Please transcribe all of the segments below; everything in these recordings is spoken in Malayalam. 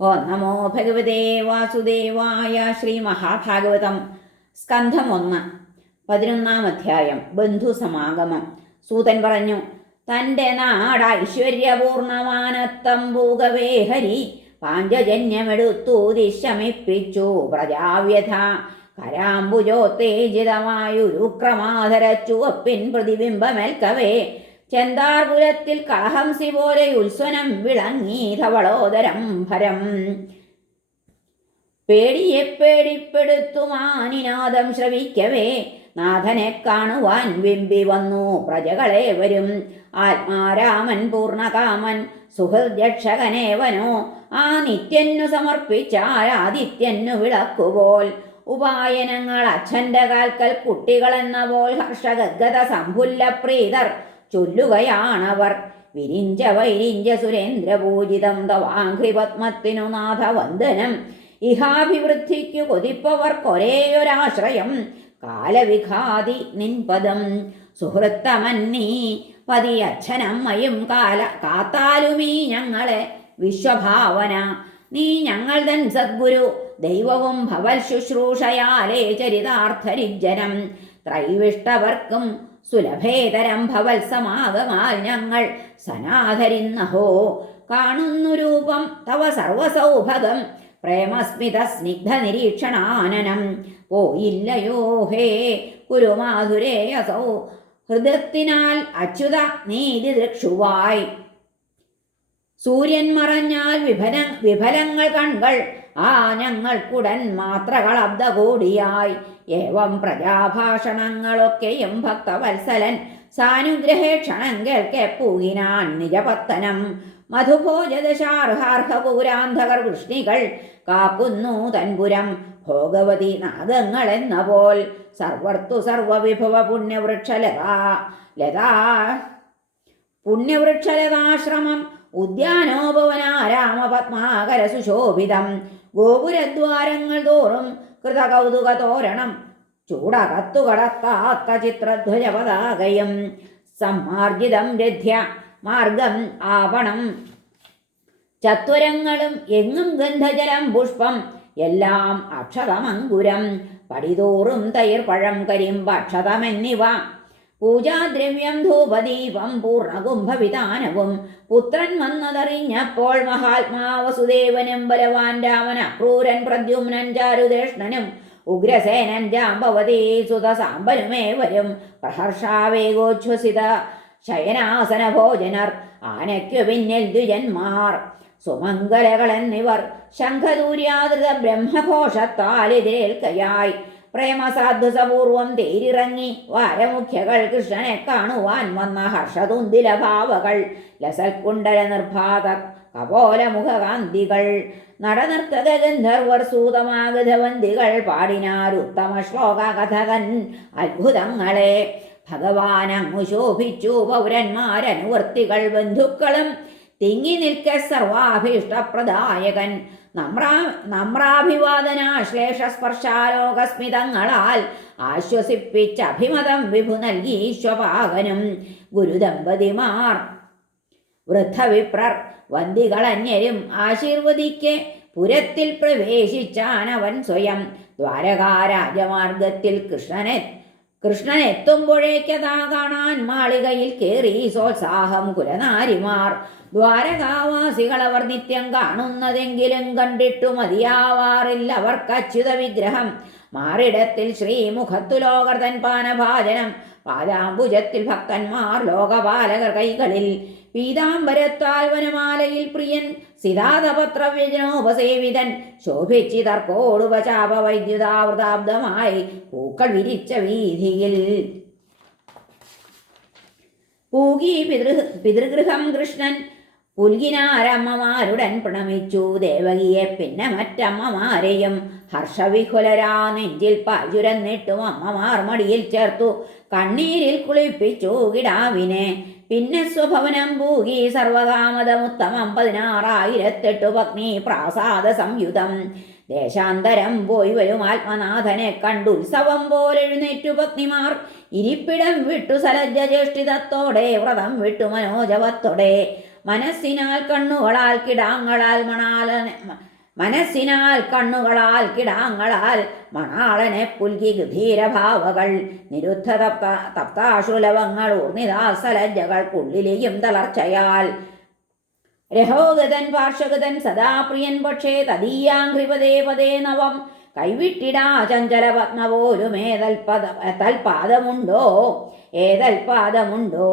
ഓ നമോ ഭഗവതേ വാസുദേവായ. ശ്രീ മഹാഭാഗവതം സ്കന്ധം 1 11-ാം അധ്യായം. ബന്ധുസമാഗമം. സൂതൻ പറഞ്ഞു, തൻ്റെ നാട് ഐശ്വര്യപൂർണമാനത്തം ഭൂകവേ ഹരി പാഞ്ചജന്യമെടുത്തു ദിശമിപ്പിച്ചു പ്രജാവ്യഥ കരാംബുജോത്തേജിതമായുരുക്രമാധര ചുവപ്പിൻ പ്രതിബിംബമേൽക്കവേ ചെന്താർകുലത്തിൽ കളഹംസി പോലെ ഉത്സവനം വിളങ്ങി ധവളോദരം ഭരം പേടിയെ പേടിപ്പെടുത്തുമാനിനാദം ശ്രവിക്കവേ നാഥനെ കാണുവാൻ വിമ്പി വന്നു പ്രജകളെ വരും. ആത്മാരാമൻ പൂർണ്ണകാമൻ സുഹൃദക്ഷകനേവനോ ആ നിത്യന്നു സമർപ്പിച്ചാരാദിത്യന്നു വിളക്കുപോൽ ഉപായനങ്ങൾ അച്ഛൻ്റെ കാൽക്കൽ കുട്ടികളെന്ന പോൽ ഹർഷഗദ്ഗത സംഭുല്ല പ്രീതർ ചൊല്ലുകയാണവർ. വിരിഞ്ച വൈരിഞ്ച സുരേന്ദ്രപൂജിതം തവാഘ്രിപത്മത്തിനു നാഥവന്ദനം. ഇഹാഭിവൃദ്ധിക്കു കൊതിപ്പവർക്കൊരേയൊരാശ്രയം കാലവിഘാതി നിൻപദം. സുഹൃത്തമന്നീ പതി അച്ഛനമ്മയും കാത്താലുമീ ഞങ്ങളെ വിശ്വഭാവന. നീ ഞങ്ങൾ തൻ സദ്ഗുരു ദൈവവും ഭവൽ ശുശ്രൂഷയാലേ ചരിതാർത്ഥരിജ്ജനം. ത്രൈവിഷ്ടവർക്കും സുലഭേതരം ഭവൽ സമാഗമാൽ ഞങ്ങൾ സനാധരിന്നഹോ. കാണുന്നു രൂപം തവ സർവസൗഭഗം പ്രേമസ്മിത സ്നിഗ്ധ നിരീക്ഷണാനനം. പോയില്ലയോ ഹേ കുരുമാധുരേയസൗ ഹൃദയത്തിനാൽ അച്യുത നീതി ദൃക്ഷുവായി. സൂര്യൻ മറഞ്ഞാൽ വിഫലങ്ങൾ കൺകൾ ആ ഞങ്ങൾക്കുടൻ മാത്രകളബ്ദ കൂടിയായി. ഏവം പ്രജാഭാഷണങ്ങളൊക്കെയും ഭക്തവത്സലൻ സാനുഗ്രഹേ ക്ഷണം കേൾക്കെ പൂകിനാൻ നിജപത്തനം. മധുഭോജദശാർഹാർഹപുരാന്ധകർ വൃഷ്ണികൾ കാക്കുന്നു തൻപുരം ഭോഗവതി നാഗങ്ങളെന്ന പോൽ. സർവർത്തു സർവവിഭവ പുണ്യവൃക്ഷലതാശ്രമം ഉദ്യാനോപവനാരാമപത്മാകര സുശോഭിതം. ഗോപുരദ്വാരങ്ങൾ തോറും കൃതകൗതുക തോരണം ചൂടകത്തുകടക്കാത്ത ചിത്രധ്വജ പതാകയും. സമ്മാർജിതം രഥ്യ മാർഗം ആവണം ചത്വരങ്ങളും എങ്ങും ഗന്ധജലം പുഷ്പം എല്ലാം അക്ഷതമങ്കുരം. പടിതോറും തൈർ പഴം കരിമ്പ് അക്ഷതമെന്നിവ. പൂജാദ്രവ്യം ധൂപദീപം പൂർണ്ണകുംഭവിധാനവും. പുത്രൻ വന്നതറിഞ്ഞപ്പോൾ മഹാത്മാവസുദേവനും ബലവാൻ രാമൻ അക്രൂരൻ പ്രദ്യുമ്നൻ ചാരുതേഷ്ണനും ഉഗ്രസേനൻ ജാമ്പവതീ സുത സാമ്പനുമേവരും. പ്രഹർഷാവേഗോച്ഛ്വസിത ശയനാസന ഭോജനർ ആനയ്ക്കു പിന്നിൽ ദ്വിജന്മാർ സുമംഗലകളെന്നിവർ ശംഖദൂര്യാദൃത ബ്രഹ്മഘോഷത്താൽ എതിരേൽക്കയായി. പ്രേമസാധുസപൂർവം തേരിറങ്ങി വാരമുഖ്യകൾ കൃഷ്ണനെ കാണുവാൻ വന്ന ഹർഷതുന്തില ഭാവകൾ ലസൽക്കുണ്ടല നിർഭാത കപോലമുഖകാന്തികൾ. നടനർത്തക ഗന്ധർവർ സൂതമാഗധവന്തികൾ പാടിനാരുത്തമ ശ്ലോക കഥകൻ അത്ഭുതങ്ങളെ. ഭഗവാനങ്ങു ശോഭിച്ചു പൗരന്മാരനുവർത്തികൾ ബന്ധുക്കളും തിങ്ങി നിൽക്കെ സർവാഭീഷ്ടപ്രദായകൻ. നമ്രാഭിവാദനാശ്ലേഷസ്പർശാലോകസ്മിതങ്ങളാൽ ആശ്വസിപ്പിച്ച അഭിമതം വിഭു നൽകീശ്വപാകനും. ഗുരുദമ്പതിമാർ വൃദ്ധവിപ്രർ വന്ദികളന്യരും ആശീർവദിക്കെ പുരത്തിൽ പ്രവേശിച്ചാനവൻ സ്വയം. ദ്വാരകാരാജമാർഗത്തിൽ കൃഷ്ണനെത്തുമ്പോഴേക്കതാ കാണാൻ മാളികയിൽ കേറി സോത്സാഹം കുലനാരിമാർ. ദ്വാരകാവാസികളവർ നിത്യം കാണുന്നതെങ്കിലും കണ്ടിട്ടു മതിയാവാറില്ല അവർക്കച്യുത വിഗ്രഹം. മാറിടത്തിൽ ശ്രീമുഖത്തു ലോകർതൻ പാനഭാജനം. പാദാംബുജത്തിൽ ഭക്തന്മാർ ലോകപാലകർ കൈകളിൽ. പീതാംബരത്താൽ വനമാലയിൽ പ്രിയൻ സിതാതപത്രവ്യജനോപസേവിതൻ. ശോഭിച്ചിതർക്കോടുപചാപ വൈദ്യുതാവൃതാബ്ദമായി പൂക്കൾ വിരിച്ച വീതിയിൽ. പൂകി പിതൃഗൃഹം കൃഷ്ണൻ പുൽകിനാരമ്മമാരുടൻ പ്രണമിച്ചു ദേവകിയെ പിന്നെ മറ്റമ്മമാരെയും. ഹർഷവിഹുലരാ നെഞ്ചിൽ പാചുരന്നിട്ടും അമ്മമാർ മടിയിൽ ചേർത്തു കണ്ണീരിൽ കുളിപ്പിച്ചു കിടാവിനെ. പിന്നെ സ്വഭവനം പൂകി സർവകാമതമുത്തമം 16,008 പത്നി പ്രാസാദ സംയുതം. ദേശാന്തരം പോയി വരും ആത്മനാഥനെ കണ്ടുത്സവം പോലെഴുന്നേറ്റു പത്നിമാർ. ഇരിപ്പിടം വിട്ടു സലജ്ജ ചേഷ്ടിതത്തോടെ വ്രതം വിട്ടു മനോജവത്തോടെ മനസ്സിനാൽ കണ്ണുകളാൽ കിടാങ്ങളാൽ മണാളനെ പുൽകി ഗഭീരഭാവകൾ നിരുദ്ധ തപ്താശുലവങ്ങൾ ഊർണിദാസലജ്ജകൾക്കുള്ളിലെയും തളർച്ചയാൽ രഹോഗതൻ പാർശ്വഗതൻ സദാപ്രിയൻ പക്ഷേ തദീയാഘ്രിപദേ പദേ നവം കൈവിട്ടിടാ ചഞ്ചല തൽപാദമുണ്ടോ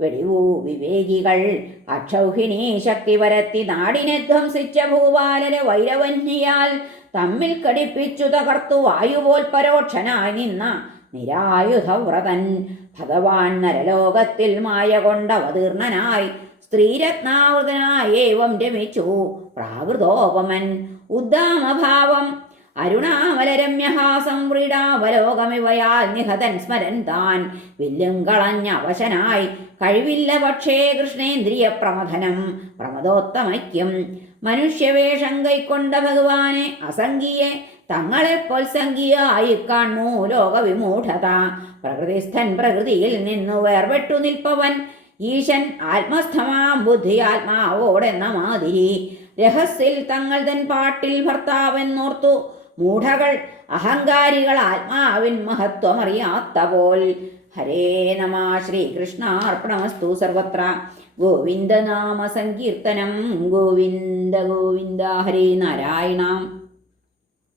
വെടിവൂ വിവേകികൾ അക്ഷൗഹിണീ ശക്തി പരത്തി നാടിനെ ധ്വംസിച്ച ഭൂപാലരെ വൈരവന്യയാൽ തമ്മിൽ കടിപ്പിച്ചു തകർത്തു വായുപോൽ പരോക്ഷനായി നിന്ന നിരായുധവ്രതൻ ഭഗവാൻ നരലോകത്തിൽ മായ കൊണ്ടവതീർണനായി സ്ത്രീരത്നാവൃതനായേവം രമിച്ചു പ്രാകൃതോപമൻ ഉദ്ദാമഭാവം അരുണാമലരമ്യഹാസം വ്രീഡാവലോകമിവയാൽ നിഹതൻ സ്മരൻ താൻ വില്ലും കളഞ്ഞ അവശനായി കഴിവില്ല പക്ഷേ കൃഷ്ണേന്ദ്രിയ പ്രമദോത്തമയ്ക്കും മനുഷ്യവേഷം കൈക്കൊണ്ട ഭഗവാനെ അസംഖ്യയെ തങ്ങളെപ്പോൾ സംഖ്യയായി കാണൂ ലോകവിമൂഢത പ്രകൃതിസ്ഥൻ പ്രകൃതിയിൽ നിന്നു വേർപെട്ടു നിൽപ്പവൻ ഈശൻ ആത്മസ്ഥമാം ബുദ്ധി ആത്മാവോടെന്ന മാതിരി രഹസ്യത്തിൽ തങ്ങൾ തൻ പാട്ടിൽ ഭർത്താവെന്നോർത്തു മൂഢകൾ അഹങ്കാരികൾ ആത്മാവിൻ മഹത്വമറിയാത്ത പോൽ. ഹരേ നമ. ശ്രീകൃഷ്ണാർപ്പണമസ്തു. സർവത്ര ഗോവിന്ദനാമ സങ്കീർത്തനം. ഗോവിന്ദ ഗോവിന്ദ. ഹരേ നാരായണ.